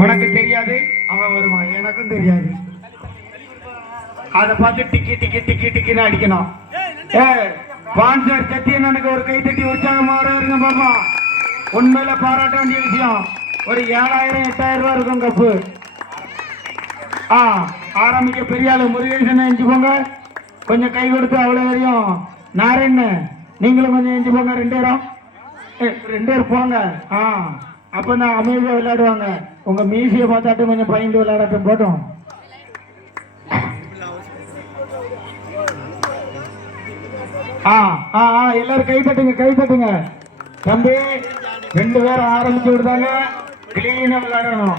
உனக்கு தெரியாது, அவன் வருவான், எனக்கும் தெரியாது. அதை பார்த்து டிக்கி டிக்கி டிக்கி டிக்கின்னு அடிக்கணும். பான்சர் சத்தியனுக்கு ஒரு கைத்தட்டி உற்சாகமா இருங்க பாப்பா. உண்மையில பாராட்ட வேண்டிய விஷயம். ஒரு 7000 8000 ரூபாய் இருக்கும் கப்பு. ஆரம்பிக்க பெரிய ஆளு முருகேசன் எஞ்சி போங்க, கொஞ்சம் கை கொடுத்து அவ்வளவு வரையும். நாராயணன் நீங்களும் கொஞ்சம் எஞ்சி போங்க, 2 பேர் போங்க. அப்பதான் அமைதியா விளையாடுவாங்க. உங்க மீசியை பார்த்தாட்டும் கொஞ்சம் பயந்து விளையாடட்டும் போட்டோம். எல்லாரும் கை தட்டுங்க, கை தட்டுங்க. தம்பி 2 பேரும் ஆரம்பிச்சு விடுதாங்க, கிளீனா விளையாடணும்.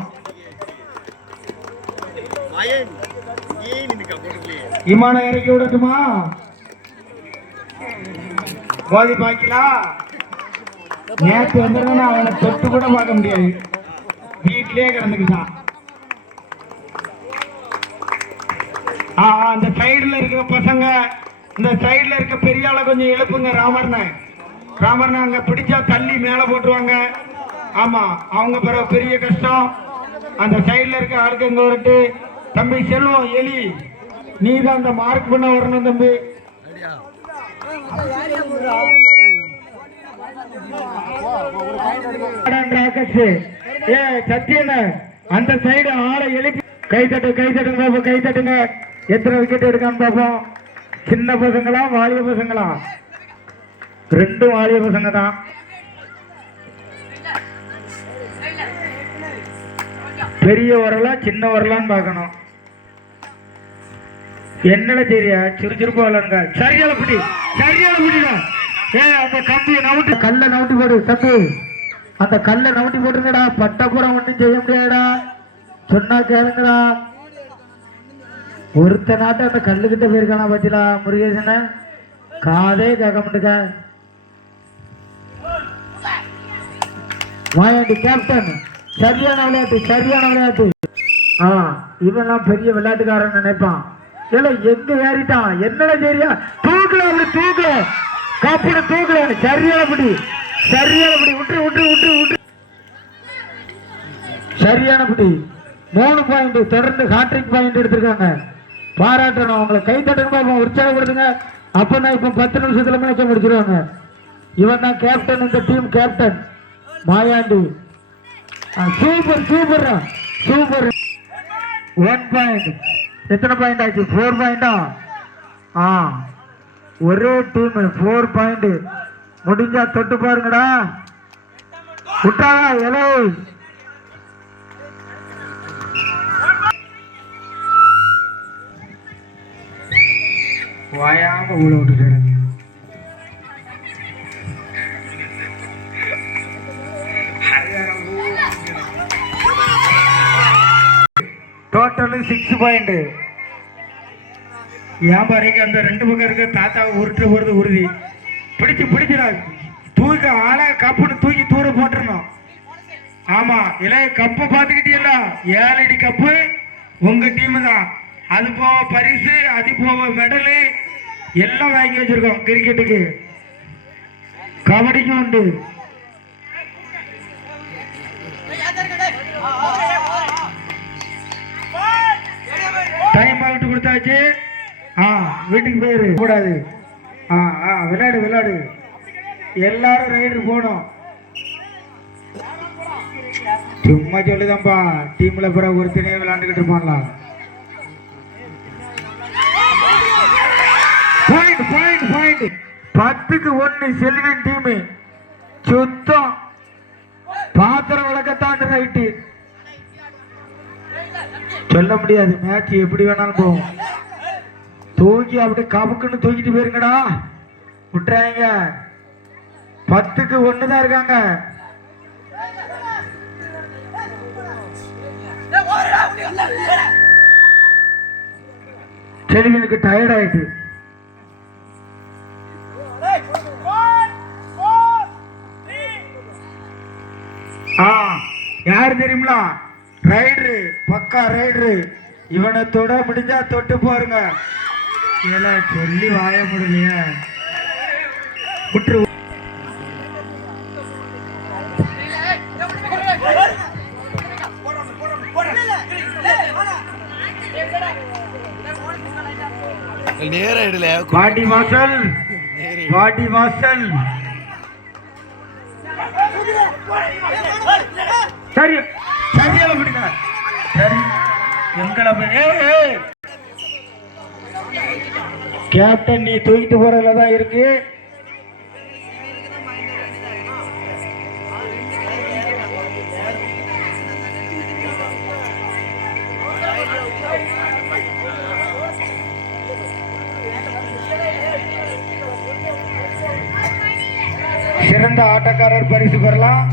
விமானம் இறக்கி விடட்டுமா? போதி பாக்கலாம். நேற்று வந்திருந்தா அவனை தொட்டு கூட பார்க்க முடியாது, வீட்டிலேயே கிடந்துக்கிட்டான். அந்த சைடுல இருக்கிற பசங்க, இந்த சைடுல இருக்க பெரிய ஆளை கொஞ்சம் எழுப்புங்க. ராமர்ன அங்க பிடிச்சா தள்ளி மேல போட்டுருவாங்க. ஆமா, அவங்க பிறகு பெரிய கஷ்டம். அந்த சைடுல இருக்க ஆளுக்கு எங்க வரட்டு. தம்பி செல்வம் எலி, நீ தான் அந்த மார்க் பண்ண வரணும் தம்பி. சத்தியன அந்த சைடு ஆளை எழுப்பி கை தட்டு, கை தட்டுங்க பாப்போம், கை தட்டுங்க. எத்தனை விக்கெட் எடுக்கான்னு பாப்போம். சின்ன பசங்களா வாலிய பசங்களா? 2 வாலிய பசங்க தான். பெரிய வரலா சின்ன வரலான்னு பார்க்கணும். என்னல சரியா சுறுசுறுப்பா விளையாடுங்க. சரியான பிடி, சரியான பிடிதான். அந்த கம்பியை நவுட்டி, கல்ல நவுட்டி போடு தம்பி. அந்த கல்ல நவுட்டி போட்டுருங்கடா. பட்டப்புறம் ஒன்றும் செய்ய முடியாதுடா, சொன்னா கேளுங்கடா. ஒருத்த நாட்டு அந்த கல்லுகிட்ட போயிருக்கானா பத்திலா முருகேசன, காதே கேட்க மாட்டுக்க. மாயாண்டி கேப்டன், சரியான விளையாட்டு, சரியான விளையாட்டு. இவெல்லாம் பெரிய விளையாட்டுக்காரன் நினைப்பான். இல்ல எங்க ஏறிட்டான், என்னடா சரியா தூக்கல, அப்படி தூக்கல, காப்பிட தூக்கல. சரியான படி, சரியான படி. விட்டு விட்டு விட்டு விட்டு சரியான படி. 3 பாயிண்ட் தொடர்ந்து ஹாட்ரிக் பாயிண்ட் எடுத்திருக்காங்க. பாராட்டணும் அவங்களை. கை தட்டுங்க, உற்சாகப்படுத்துங்க. அப்பதான் இப்ப 10 நிமிஷத்துல மேட்ச முடிச்சிருவாங்க. இவன் தான் கேப்டன், இந்த team captain Mayandi. Super super super. 1 point. எத்தனை பாயிண்ட் ஆச்சு? 4 பாயிண்டா? ஒரே டீம் 4 பாயிண்ட். முடிஞ்சா தொட்டு பாருங்கடா. விட்டாங்க எலை. வாயாம ஊழ விட்டு டோட்டல் 6 பாயிண்ட். வியாபாரிக்கு அந்த 2 பக்கம் இருக்க தாத்தாவை உருட்டு போறது உறுதி. பிடிச்சு பிடிச்சிடா, தூக்க ஆள கப்புன்னு தூக்கி தூர போட்டுருணும். ஆமா, இளைய கப்பை பார்த்துக்கிட்டீங்களா? 7 அடி கப்பு உங்க டீம் தான். அது போக பரிசு, அது போக மெடலு எல்லாம் வாங்கி வச்சிருக்கோம். கிரிக்கெட்டுக்கு, கபடிக்கும் உண்டு. டைம் அவுட் கொடுத்தாச்சு. வீட்டுக்கு போயிரு கூடாது. விளையாடு விளையாடு. எல்லாரும் ரைடர் போகணும். சும்மா சொல்லுதான்ப்பா, டீம்ல பிறகு ஒருத்தனே விளையாண்டுக்கிட்டு இருப்பாங்களா? Point point point. 10க்கு 1 செல்வின் டீம். சுத்தம் பாத்திரம் விளக்கத்தான் ரைட்டு. சொல்ல முடியாது, மேட்ச் எப்படி வேணாலும் போகும். தூக்கி அப்படியே கபக்குன்னு தூக்கிட்டு போயிருங்கடா. விட்டுறாங்க. 10க்கு 1 தான் இருக்காங்க. செல்வினுக்கு டயர்ட் ஆயிட்டு. யாரு தெரியுங்களா? ரைடரு, பக்கா ரைடரு. இவனை தொட முடிஞ்சா தொட்டு பாருங்க. சொல்லி வாய முடியலையா? விட்டு வாடி வாசல் வாடி வாசல். சரி சரியா விடுங்க. சரி எங்களை கேப்டன் நீ தூக்கிட்டு போறதுல தான் இருக்கு. சிறந்த ஆட்டக்காரர் பரிசு பெறலாம்.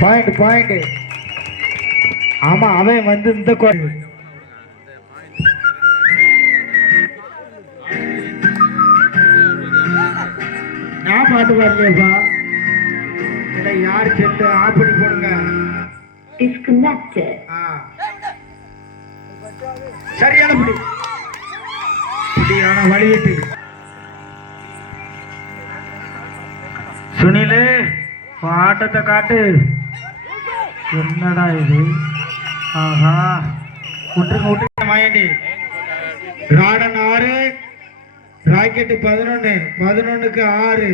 Point point. ஆமா அவன் வந்து இந்த நான் பாட்டு பாருங்கப்பா. இல்ல யார் செல்லு ஆஃப் பண்ணி போடுங்க. சரியான புடி புடியான வழிவிட்டு சுனிலே ஆட்டத்தை காட்டு. என்னடா இது? ஆஹா விட்டுருங்க விட்டுருங்க. மாயண்டி ராடன் 6 ராக்கெட்டு 11 11க்கு 6.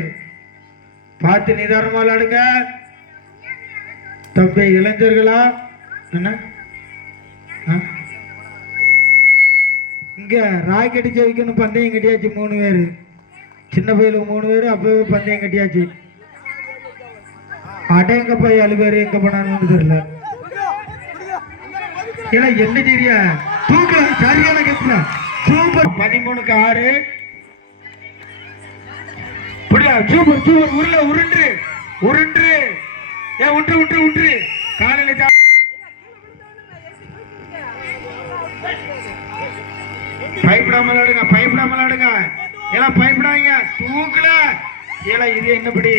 பார்த்து நிதானமா விளையாடுங்க தம்பி. இளைஞர்களா என்ன இங்க ராக்கெட்டு ஜெயிக்கணும் பந்தயம் கட்டியாச்சு 3 பேர். சின்ன பையில 3 பேர் அப்பவே பந்தயம் கட்டியாச்சு. அடையங்க போய் 7 பேர் எங்க போனான்னு தெரியல. ஏன்னா என்ன சரியா தூக்கல சரியான கெப்ல சூப்பர். 13க்கு 6 புரியல. Super super. உருள உருண்டு உருண்டு உன்று உன்று உன்று காலையில பயப்படாம விளையாடுங்க பயப்படாம விளையாடுங்க. எல்லாம் பயப்படாதீங்க தூக்கல. ஏல இது என்னப்படி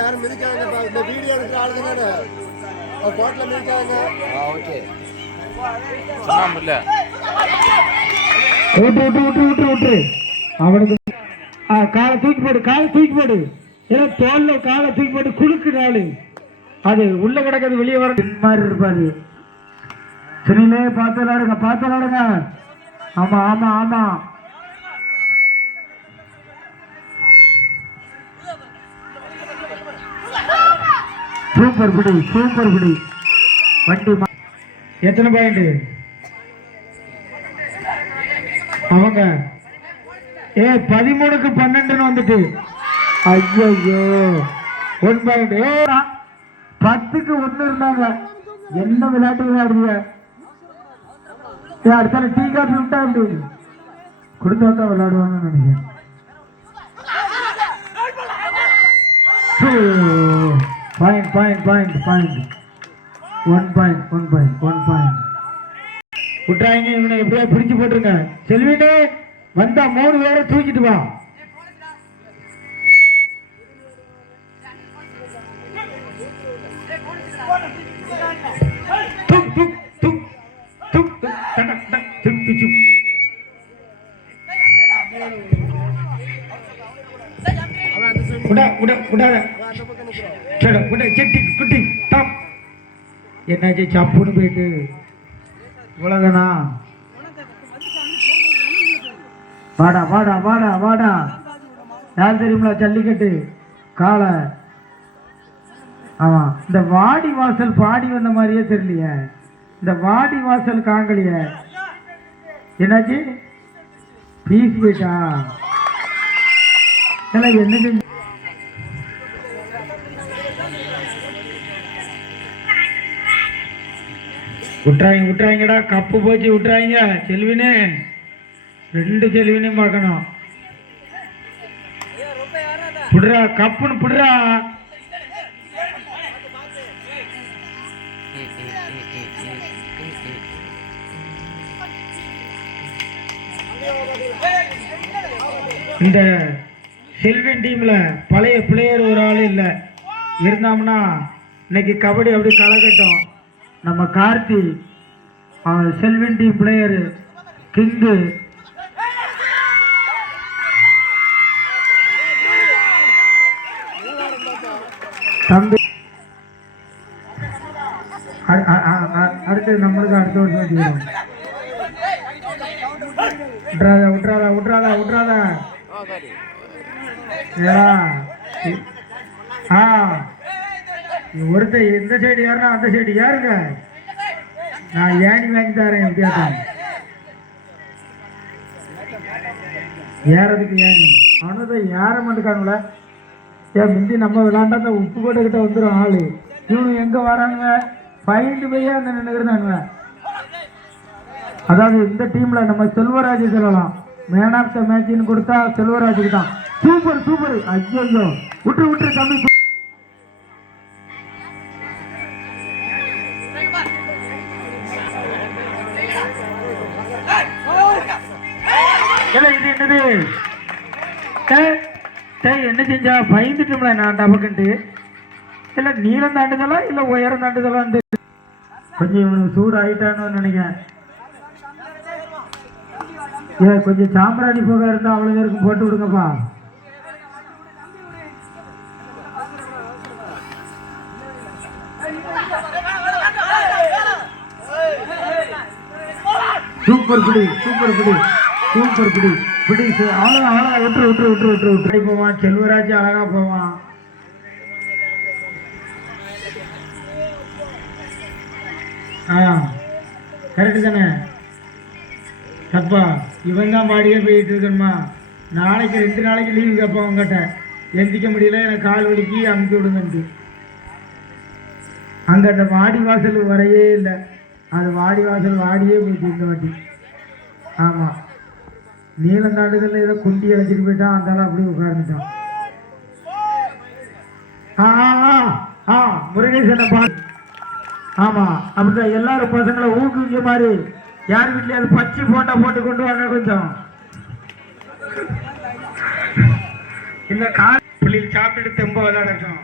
யாரும் மிதிக்காங்க. இந்த வீடியோ எடுக்கிற ஆளுங்க போட்ல மிதிக்காங்க. ஓகே அவனுக்கு காலை தூக்கி போடு காலை தூக்கி போடு. ஏன்னா தோல்ல காலை தூக்கி போட்டு குலுக்குறாளு. அது உள்ள கிடக்கிறது வெளியே வர மாதிரி இருப்பாரு. சரியில்லே பார்த்து விளாடுங்க பார்த்து விளாடுங்க. ஆமா ஆமா ஆமா. சூப்பர் பிடி சூப்பர் பிடி. வண்டி எத்தனை பாயிண்ட் அவங்க? 13க்கு 12 வந்துட்டு. ஐயோ 1 பாயிண்ட். 10க்கு 1 இருந்தாங்க. என்ன விளையாட்டு விளையாடுங்க. அடுத்த டீ காஃபி விட்டா எப்படி கொடுத்தா தான் விளையாடுவாங்கன்னு நினைக்கிறேன். Point point point point 1 point 1 point 1 point விட்டுறாங்க. இவனை எப்படியா பிடிச்சு போட்டுருங்க. செல்வினே வந்தா 3 பேரை தூக்கிட்டு வா. என்னாச்சு சப்புன்னு போயிட்டு இவ்வளவுதானா? வாடா வாடா வாடா வாடா. யார் தெரியுங்களா ஜல்லிக்கட்டு காலை. ஆமா இந்த வாடி வாசல் பாடி வந்த மாதிரியே தெரியலையே. இந்த வாடி வாசல் காங்கலிய என்னாச்சு பீஸ் போயிட்டா. என்ன செஞ்சு விட்டுறாங்க விட்டுறாங்கடா. கப்பு போச்சு விட்டுறாங்க. செல்வினே 2 செல்வினையும் பார்க்கணும். புடுறா கப்புன்னு புடுறா. இந்த செல்வின் டீம்ல பழைய பிளேயர் ஒரு ஆள் இல்லை. இருந்தாம்னா இன்னைக்கு கபடி அப்படி கலக்கட்டும். நம்ம Karthi Selvin team player king. தம்பி அடுத்து நம்மளுக்கு அடுத்த வருஷம் வச்சுக்கிறோம். விட்றாதா விட்றாதா விட்றாதா விட்றாதா. ஒருத்தர் இந்த சைடு யாருன்னா அந்த சைடு யாருங்க, நான் ஏணி வாங்கி தரேன். எப்படியாட்டா ஏறதுக்கு ஏணி அவனதான் ஏற மாட்டேக்கானுல. ஏன் முந்தி நம்ம விளாண்டா அந்த உப்பு கோட்டை கிட்ட வந்துடும் ஆளு. இவனு எங்க வரானுங்க பயந்து போய் அந்த நின்றுக்கிறானுங்க. அதாவது இந்த டீம்ல நம்ம செல்வராஜ் சொல்லலாம், மேன் ஆஃப் த மேட்ச்னு கொடுத்தா செல்வராஜுக்கு தான். Super super. ஐயோ விட்டு விட்டு தம்பி. இது என்னது என்ன செஞ்சா பயந்துட்டோம்ல நான் டபக்குன்ட்டு. இல்லை நீளம் தாண்டுதலா இல்லை உயரம் தாண்டுதலான்ட்டு கொஞ்சம் இவனுக்கு சூடு ஆயிட்டான்னு நினைக்கிறேன். கொஞ்சம் சாம்பிராணி போக இருந்தா அவ்வளவு பேருக்கும் போட்டு விடுங்கப்பா. சூப்பர் பிடி சூப்பர் பிடி சூப்பர் பிடி பிடி. அவ்வளோதான் அவ்வளோதான். விட்டுரு விட்டுரு விட்டுரு விட்டுரு விட்டு போவான். செல்வராஜ் அழகா போவான். கரெக்டு தானே தப்பா. இவன் தான் மாடியே போயிட்டு இருக்கணுமா. நாளைக்கு 2 நாளைக்கு லீவு கேட்பான் உங்ககிட்ட. எந்திக்க முடியல எனக்கு கால் வலிக்கு அமுக்கி விடுங்கன்ட்டு. அங்கே அந்த வாடி வாசல் வரையே இல்லை. அது வாடி வாசல் வாடியே போயிட்டு இந்த வாட்டி. ஆமாம் நீளம் தாண்டுதல் ஏதோ குண்டியை வச்சுட்டு போயிட்டான். அந்தாலும் அப்படியே உட்கார்ந்துட்டான். முருகேசனை பார்த்து ஆமாம் அப்படிதான் எல்லாரும் பசங்களை ஊக்குவிக்க மாதிரி. யார் வீட்லயாவது பச்சை போட்டா போட்டு கொண்டு வாங்க கொஞ்சம். இல்ல கால் புள்ளியில் சாப்பிட்டுட்டு தெம்ப விளையாடட்டும்.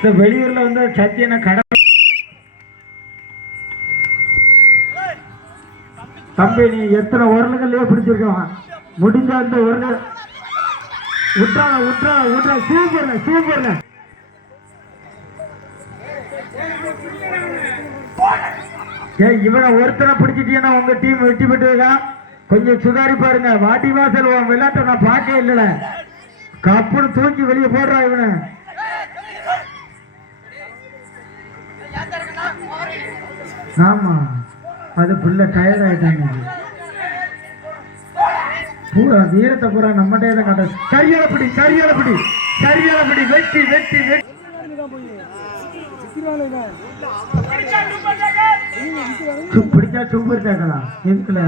இந்த வெளியூர்ல வந்து சத்தியனை கடை தம்பி நீ எத்தனை உரல்களே பிடிச்சிருக்கான். முடிஞ்ச அந்த உரல் விட்டா விட்டா விட்டா. சூப்பர்ல சூப்பர்ல. இவனை ஒருத்தனை பிடிச்சிட்டீங்கன்னா உங்க டீம் வெற்றி பெற்றுதா. கொஞ்சம் சுதாரி பாருங்க. வாட்டி வாசல் விளையாட்டை நான் பார்க்கவே இல்லைல. கப்புன்னு தூக்கி வெளியே போடுறான் இவனை. ஆமா அது புள்ள டயர்ட் ஆயிட்டாங்க. பூரா வீரத்தை பூரா நம்மகிட்டே தான் காட்ட. சரியான பிடி சரியான பிடி சரியான பிடி. வெற்றி வெற்றி வெற்றி. பிடிச்சா சூப்பர் கேட்கலாம். எதுக்குல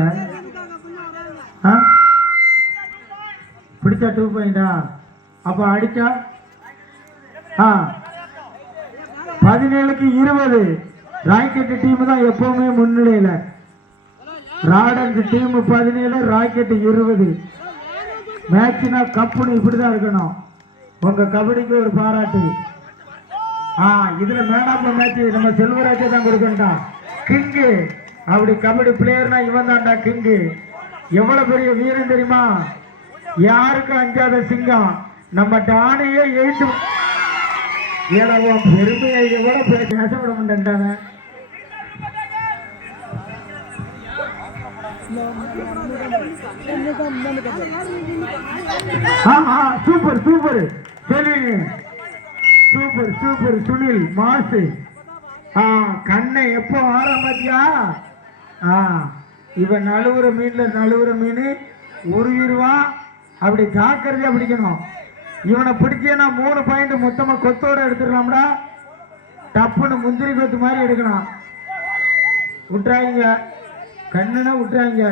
பிடிச்சா 2 பாயிண்டா. அப்ப அடிச்சா 17க்கு 20. ராக்கெட் டீம் தான் எப்பவுமே முன்னிலையில. ராடன்ஸ் டீம் 17, ராக்கெட் 20. மேட்ச்னா கப்புன்னு இப்படிதான் இருக்கணும். உங்க கபடிக்கு ஒரு பாராட்டு. இதுல மேன் ஆஃப் தி மேட்ச் நம்ம செல்வராஜே தான் கொடுக்கண்டா. கிங்கு அப்படி கபடி பிளேயர்னா இவன் தான்டா கிங்கு. எவ்வளவு பெரிய வீரன் தெரியுமா. யாருக்கும் அஞ்சாத சிங்கம். நம்ம டானையே எழுத்து ஏழாவும் பெருமையை எவ்வளவு பேச விட மாட்டேன்டான. Super super super super Sunil mass. கண்ணை எப்போ ஆரம்பிச்சியா. இவன் நழுவுற மீன் உருவிடுவான். அப்படி ஜாக்கிரதையா பிடிக்கணும். இவனை பிடிச்சேன்னா 3 பாயிண்ட் மொத்தமா கொத்தோட எடுத்துடலாம்டா. டப்புன்னு முந்திரி கொத்து மாதிரி எடுக்கணும். விட்டுறாங்க கண்ணுனா விட்டுறாங்க.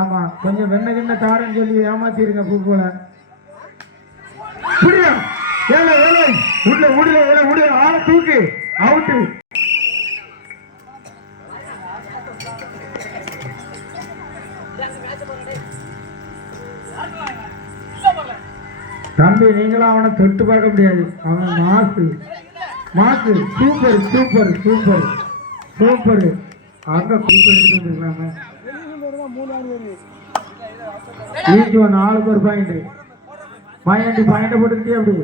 ஆமா கொஞ்சம் வெண்ண தாரன்னு சொல்லி ஏமாத்திருங்க. பூ போல உள்ள உடல உள்ள ஆள தூக்கு அவுட்டு. தம்பி நீங்களும் அவனை தொட்டு பார்க்க முடியாது. அவன் மாசு மாசு சூப்பர் சூப்பர் சூப்பர் சூப்பர். அங்க சூப்பர் எடுத்துருக்காங்க. ஈச்சி ஒன்று ஆளுக்கு ஒரு பாயிண்ட். மயண்டி பாயிண்ட போட்டுக்கிட்டே அப்படி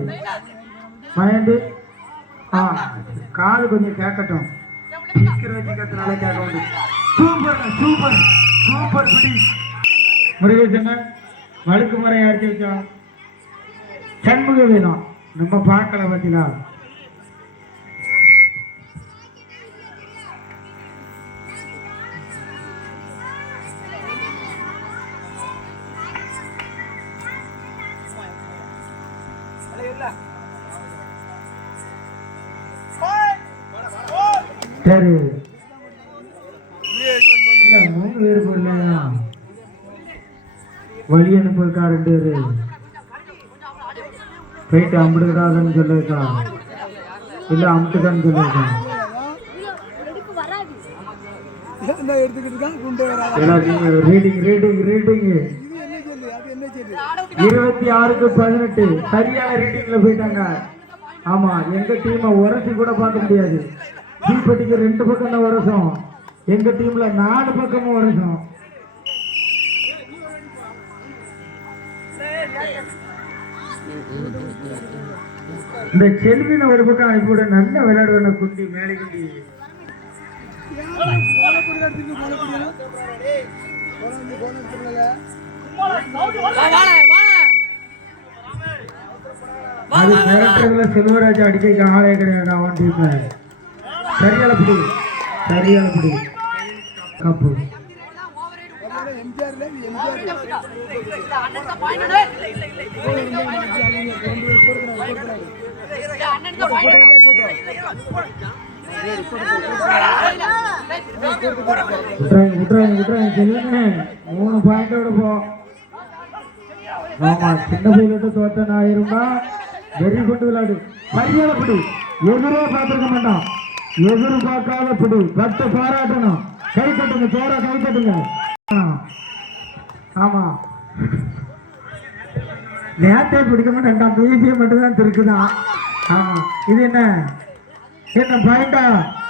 மயண்டி. காது கொஞ்சம் கேட்கட்டும். வச்சுக்கிறதுனால கேட்க முடியும். சூப்பர் சூப்பர் சூப்பர் பிடி. முருகேசன் வழுக்கு முறை யாருக்கு வச்சா சண்முக வேணும். நம்ம பார்க்கல பார்த்தீங்களா. சரி மூணு பேர் போடலையா வழி அனுப்பிருக்கா. 2 பேரு போயிட்டு அம்பிடுக்காதுன்னு சொல்லியிருக்கா. இல்ல அம்பிட்டுக்கான்னு சொல்லியிருக்கா. ரீடிங் ரீடிங் ரீடிங் 26-18 சரியான ரீடிங்ல போயிட்டாங்க. ஆமா எங்க டீமை உரசி கூட பார்க்க முடியாது. தீப்பெட்டிக்கு 2 பக்கம் தான் உரசும். எங்க டீம்ல 4 பக்கமும் உரசும். இந்த செல்வின ஒரு பக்கம் அனுப்பிவிட நல்ல விளையாடுவேன். குண்டி மேலே குண்டி அது மிரட்டுறதுல செல்வராஜ் அடிக்க ஆளே கிடையாது. அவன் டீம்ல சரியான பிடி சரியான பிடி கப்பு. மூணு பாயிண்டோட போ. ஆமா சின்ன பையிலிட்டு தோத்தன் ஆயிருந்தா வெறி கொண்டு விளையாடு. சரியான பிடி. எதிரே பார்த்துருக்க மாட்டான். எதிர் பார்க்காத பிடி. கட்டு பாராட்டணும். கை தட்டுங்க சோற கை தட்டுங்க. ஆமா நேரத்தை பிடிக்க மாட்டேன். பேசிய மட்டும்தான் திருக்குதான். ஆமா இது என்ன என்ன பாயிண்டா.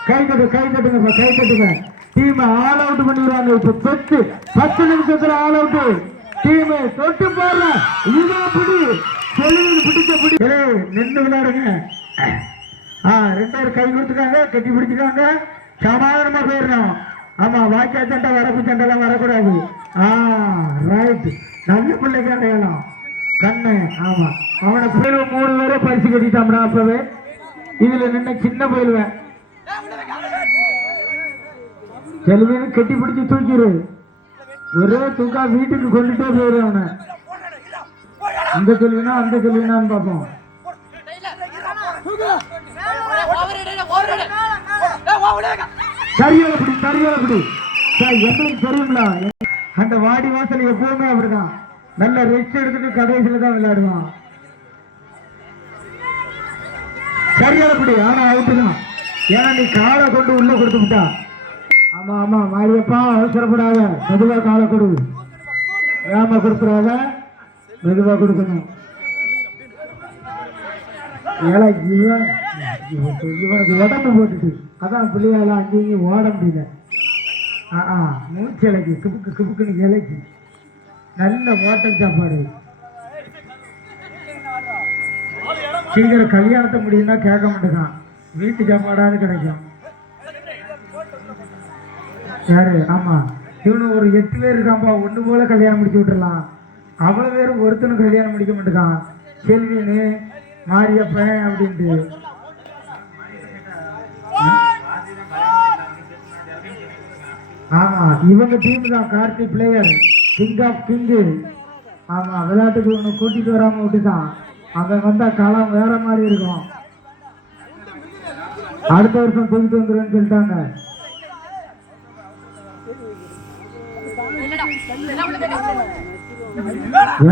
கை தட்டு கை தட்டுங்க கை தட்டுங்க. டீம் ஆல் அவுட் பண்ணிடுவாங்க. இப்ப 10 நிமிஷத்துல ஆல் அவுட். டீம் தொட்டு போடுற இதா பிடி செல்வன் பிடிச்ச பிடி. நின்று விளையாடுங்க. 2 பேர் கை கொடுத்துக்காங்க கட்டி பிடிச்சிக்காங்க. சமாதானமா போயிடணும். ஆமா வாக்கியா சண்டை வரப்பு சண்டைலாம் வரக்கூடாது. ரைட் நல்ல பிள்ளைக்கு அடையலாம் கண்ணு. ஆமா அவனை புயல் 3 பேரே பரிசு கட்டிட்டான். அப்பவே இதுல நின்ன சின்ன போயிடுவேன். செல்வனு கட்டி பிடிச்சி தூக்கிடு. ஒரே தூக்கா வீட்டுக்கு கொண்டுட்டே போயிரு. அவனை இந்த கேள்வினா அந்த கேள்வினான்னு பார்ப்போம். சரியான பிடி சரியான பிடி. எங்களுக்கு தெரியுங்களா அந்த வாடி வாசல் எப்பவுமே அப்படிதான். நல்ல ரெஸ்ட் எடுத்துட்டு கடைசியில தான் விளையாடுவான். சரியான பிடி. ஆனா அவுட்டு தான். ஏன்னா நீ காலை கொண்டு உள்ள கொடுத்து விட்டா. ஆமா ஆமா மாரியப்பா அவசரப்படாத. மெதுவா காலை கொடு. வேமா கொடுக்குறாத மெதுவா கொடுக்கணும். ஏழை இவனுக்கு உடம்பு போட்டுட்டு அதான் பிள்ளையால அங்கேயும் ஓட முடியல. மூச்சு இலைக்கு கிப்புக்கு கிப்புக்குன்னு இலைக்கு நல்ல ஓட்டம் சாப்பாடு. சீக்கிரம் கல்யாணத்தை முடியும்னா கேட்க மாட்டேங்கான். வீட்டு சாப்பாடாவது கிடைக்கும். யாரு ஆமா இவனு ஒரு 8 பேர் இருக்கான்பா. ஒண்ணு போல கல்யாணம் முடிச்சு விட்டுறலாம். அவ்வளவு பேரும் ஒருத்தனும் கல்யாணம் முடிக்க மாட்டேங்கான். செல்வின்னு மாரியப்பன் அப்படின்ட்டு. ஆமா இவங்க டீம் தான். Karthi player king of king. ஆமா விளையாட்டுக்கு ஒன்று கூட்டிட்டு வராம விட்டுதான். அவன் வந்தா களம் வேற மாதிரி இருக்கும். அடுத்த வருஷம் தூக்கிட்டு வந்துருன்னு சொல்லிட்டாங்க.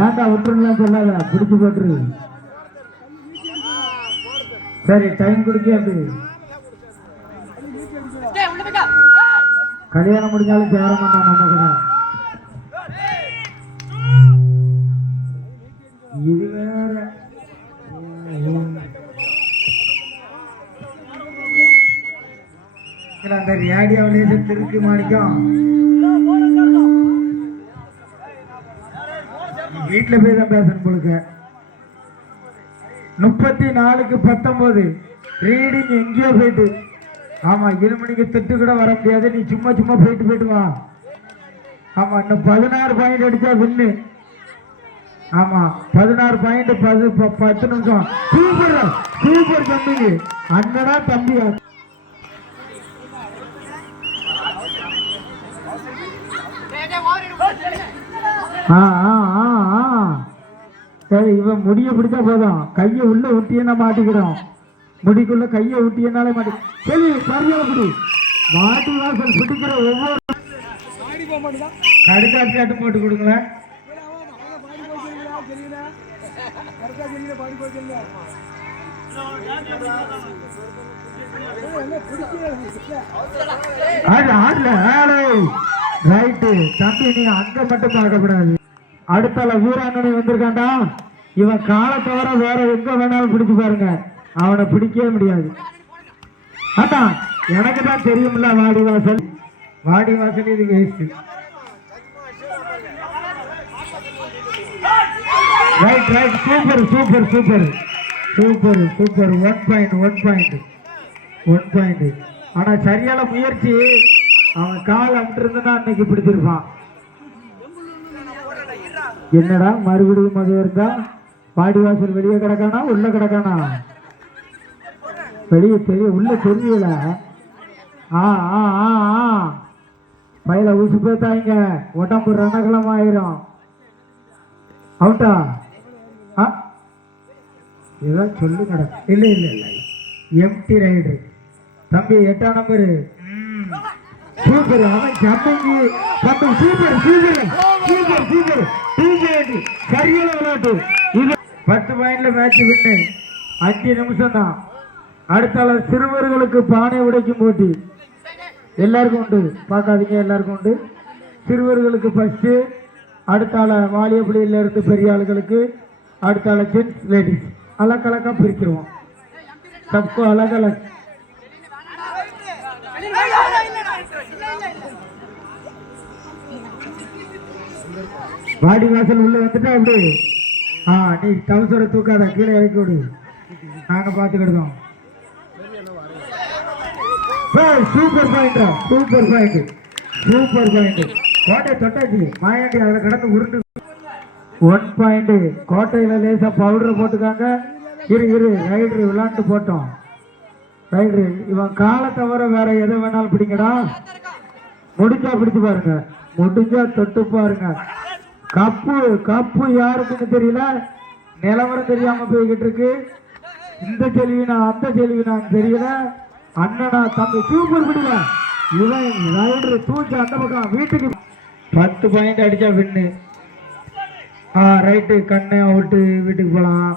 ஏன்டா விட்டுருலாம் சொல்லாத. பிடிச்சு போட்டுரு. சரி டைம் கொடுக்க. அப்படி கல்யாணம் முடிஞ்சாலும் சேர மாட்டான் நம்ம கூட. இது வேற அந்த ரேடியோவிலேயே திருப்பி மாணிக்கம் வீட்டில் போய் தான் பேசணும் போலுக்க. 34-19 ரீடிங் எங்கேயோ போயிட்டு. ஆமா, 7 மணிக்கு திட்டு கூட வர முடியாது. நீ சும்மா சும்மா போயிட்டு வா. ஆமா, இன்னும் 16 பாயிண்ட் அடிச்சா வின்னு. ஆமா, 16 பாயிண்ட் 10 நிமிஷம். சூப்பர் சூப்பர் தம்பி, அண்ணனா தம்பியா. சரி, இவன் முடிய பிடிச்சா போதும். கையை உள்ள ஊட்டியன்னா மாட்டிக்கிறோம். முடிக்குள்ள கையை ஊட்டியனாலே மாட்டி. சரி, சரியான பிடி. வாட்டி வாசல் பிடிக்கிற ஒவ்வொரு கடுக்காட்டு ஆட்டம் போட்டு கொடுங்களேன். ரைட்டு தம்பி, நீங்க அங்க மட்டும் பார்க்கப்படாது. அடுத்தால வீராங்கனை வந்திருக்காண்டா. இவன் காலை தவிர வேற எங்க வேணாலும் பிடிச்சு பாருங்க, அவனை பிடிக்கவே முடியாது. அதான் எனக்கு தான் தெரியும்ல, வாடிவாசல் வாடிவாசல் இது waste. Right right, super super super super super. 1 point. ஆனா சரியான முயற்சி. அவன் கால் அமிட்டு இருந்தா அன்னைக்கு பிடிச்சிருப்பான். என்னடா மறுபடியும் அது இருந்தா வாடிவாசல் வெளியே கிடக்கானா உள்ள கிடக்கானா? வெளியே தெரிய, உள்ள தெரியல. பயில ஊசி போத்தாங்க, உடம்பு ரணகலம் ஆயிரும். அவுட்டா? இதான் சொல்லுங்க. இல்ல இல்ல இல்ல, எம்டி ரைடு தம்பி. 8ஆம் நம்பரு. சூப்பர். அவன் சமைக்கு சூப்பர் சூப்பர் சூப்பர் சூப்பர். சரியான விளையாட்டு. இது 10 பாயிண்ட்ல மேட்ச் வின்னு. 5 நிமிஷம் தான். அடுத்தால சிறுவர்களுக்கு பானை உடைக்கும் போட்டி எல்லாருக்கும் உண்டு, பார்க்காதீங்க, எல்லாருக்கும் உண்டு. சிறுவர்களுக்கு ஃபர்ஸ்ட், அடுத்தால வாலியப்படியில இருந்து பெரிய ஆளுகளுக்கு, அடுத்தால ஜென்ஸ் லேடிஸ் அலக்கலக்கா பிரிச்சிருவோம். சப்கோ அலக் அலக். வாடிவாசல் உள்ள வந்துட்டா அப்படி. நீ டவுசரை தூக்காத, கீழே இறக்கி விடு, நாங்க பாத்துக்கிட்டோம். Super point super point super point. கோட்டை தொட்டாச்சு, மாயாண்டி அதில் கடந்து உருண்டு. 1 பாயிண்ட். கோட்டையில லேசா பவுடர் போட்டுக்காங்க. இரு ரைடரு விளையாண்டு போட்டோம். ரைடரு இவன் காலை தவிர வேற எதை வேணாலும் பிடிங்கடா. முடிச்சா பிடிச்சு பாருங்க, முடிஞ்சா தொட்டு பாருங்க. கப்பு யாருக்குன்னு தெரியல, நிலவரம் தெரியாம போய்கிட்டு இருக்கு. இந்த செல்வினா அந்த செல்வினான்னு தெரியல. அண்ணனா தம்பி சூப்பர் பிடில. இவன் ரைடரு தூக்கி அந்த பக்கம் வீட்டுக்கு. 10 பாயிண்ட் அடிச்சா வின்னு. ரைட்டு, கண்ணை அவுட்டு, வீட்டுக்கு போலாம்.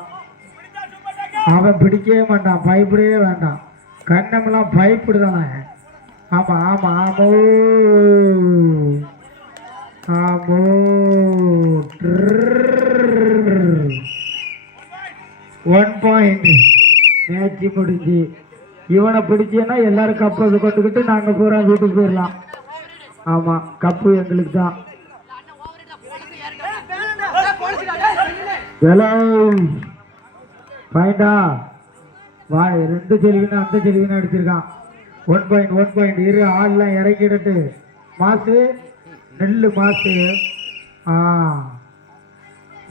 அவன் பிடிக்கவே மாட்டான், பயப்படவே வேண்டாம். கண்ணமெல்லாம் பயப்படுதானே. ஆமா ஆமா ஆமோ ஆமோ. 1 பாயிண்ட். மேட்ச் முடிஞ்சு. இவனை பிடிச்சேன்னா எல்லாரும் கப்பை கொண்டுக்கிட்டு நாங்க பூரா வீட்டுக்கு போயிடலாம். ஆமா, கப்பு எங்களுக்கு தான். பாயிண்டா வா. 2 செல்வினா அந்த செல்வினா அடிச்சிருக்கான். 1 பாயிண்ட். இரு, ஆள்லாம் இறக்கிடட்டு. மாசு நெல்லு மாசு.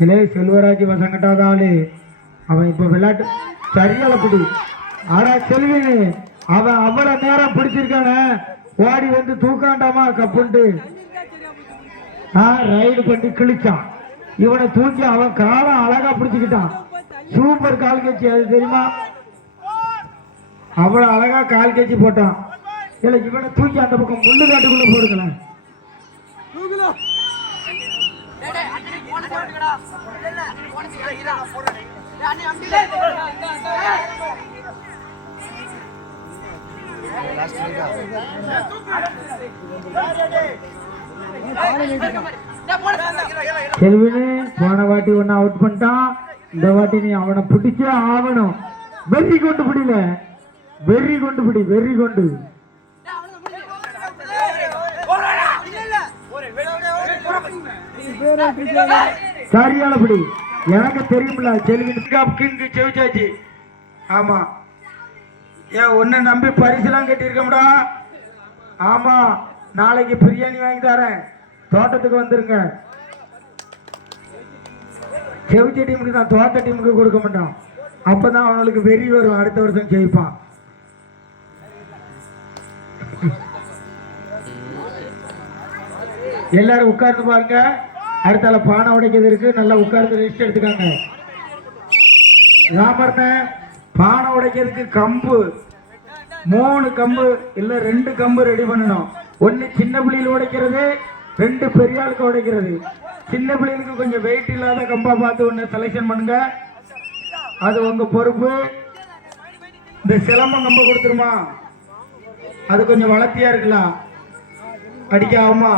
இலே செல்வராஜ் வசங்கட்டாத ஆளு. அவன் இப்ப விளையாட்டு சரியால பிடி. ஆனா செல்வினு அவன் அவ்வளவு நேரம் பிடிச்சிருக்கான, ஓடி வந்து தூக்காண்டாமா கப்புன்ட்டு. ரைடு பண்ணி கிழிச்சான். இவனை தூக்கி அவன் காலம் அழகா பிடிச்சுக்கிட்டான். சூப்பர் கால் கேட்சி, அது தெரியுமா? அவ்வளவு அழகா கால் கேட்சி போட்டான். இல்ல, இவனை தூக்கி அந்த பக்கம் முள்ளு காட்டுக்குள்ள போடுங்களேன். செல்வினு போன வாட்டி ஒன்னு அவுட் பண்ணிட்டான். இந்த வாட்டி நீ அவனை பிடிச்சே ஆகணும். வெறி கொண்டு பிடில, வெறி கொண்டு பிடி, வெறி கொண்டு. சரியானபடி எனக்கு தெரியுமில்ல கிங்கு செவிச்சாச்சு. ஆமா ஏன் உன்னை நம்பி பரிசுலாம் கட்டியிருக்கோம்டா. ஆமா நாளைக்கு பிரியாணி வாங்கி தரேன், தோட்டத்துக்கு வந்துருங்க. செவிச்ச டீமுக்கு தான், தோட்ட டீமுக்கு கொடுக்க மாட்டான். அப்பதான் அவனுக்கு வெறி வரும், அடுத்த வருஷம் ஜெயிப்பான். எல்லாரும் உட்கார்ந்து பாருங்க. அடுத்தால பானை உடைக்கிறது இருக்கு, நல்லா உட்கார்ந்து ரெஸ்ட் எடுத்துக்காங்க. ராமர்ன பானை உடைக்கிறதுக்கு கம்பு 3 கம்பு இல்ல 2 கம்பு ரெடி பண்ணணும். ஒன்னு சின்ன பிள்ளைகள் உடைக்கிறது, 2 பெரிய ஆளுக்கு உடைக்கிறது. சின்ன பிள்ளைகளுக்கு கொஞ்சம் வெயிட் இல்லாத கம்பா பார்த்து ஒன்னு செலக்ஷன் பண்ணுங்க, அது உங்க பொறுப்பு. இந்த சிலம்பம் கம்பை கொடுத்துருமா, அது கொஞ்சம் வளர்த்தியா இருக்கலாம், அடிக்க ஆகுமா?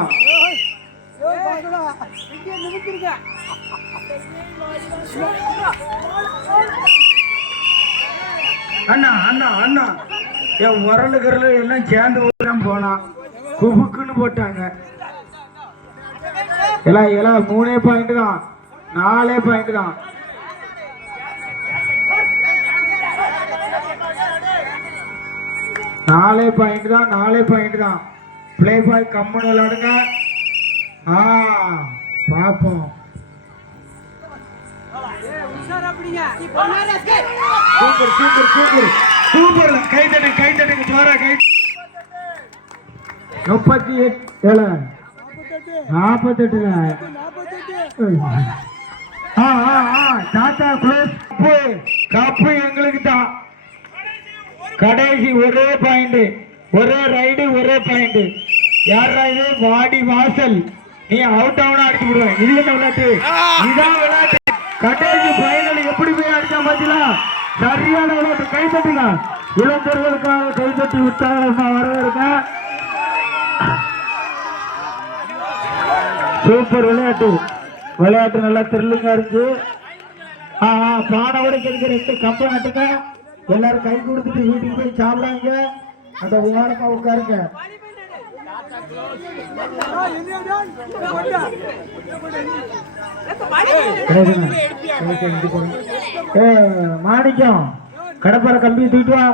அண்ணா அண்ணா அண்ணா என் உரலு கரலு எல்லாம் சேர்ந்து போனா குபுக்குன்னு போட்டாங்க. எல்லாம் 3 பாயிண்ட் தான், 4 பாயிண்ட் தான். நாலே பாயிண்ட் தான். பிளே பாய் கம்முன்னு விளையாடுங்க. பாப்போம். Super super super super. கை தட்டுங்க ஜோரா கை. 38 48 டாடா க்ளோஸ். கப்பு எங்களுக்கு தான். கடைசி ஒரே பாயிண்ட், ஒரே ரைடு, ஒரே பாயிண்ட். யாரா இது? வாடி வாசல். நீ அவுட் ஆகுனா அடிச்சு விடுவேன். இது என்ன விளையாட்டு? இதான் விளையாட்டு. கடைசி பைனல் எப்படி போய் அடிச்சா பாத்தீங்களா? சரியான விளையாட்டு. கை தட்டுங்க. இளைஞர்களுக்காக கை தட்டி உற்சாகமா வரவேற்க. சூப்பர் விளையாட்டு. விளையாட்டு நல்லா த்ரில்லிங்கா இருக்கு. பானை உடைக்கிறதுக்கு 2 கம்பம் நட்டுங்க. எல்லாரும் கை கொடுத்துட்டு வீட்டுக்கு போய் சாப்பிடாங்க. அந்த விமானமா உட்காருங்க. மாணிக்கம் கடப்பார கம்பி தூக்கிட்டு வா.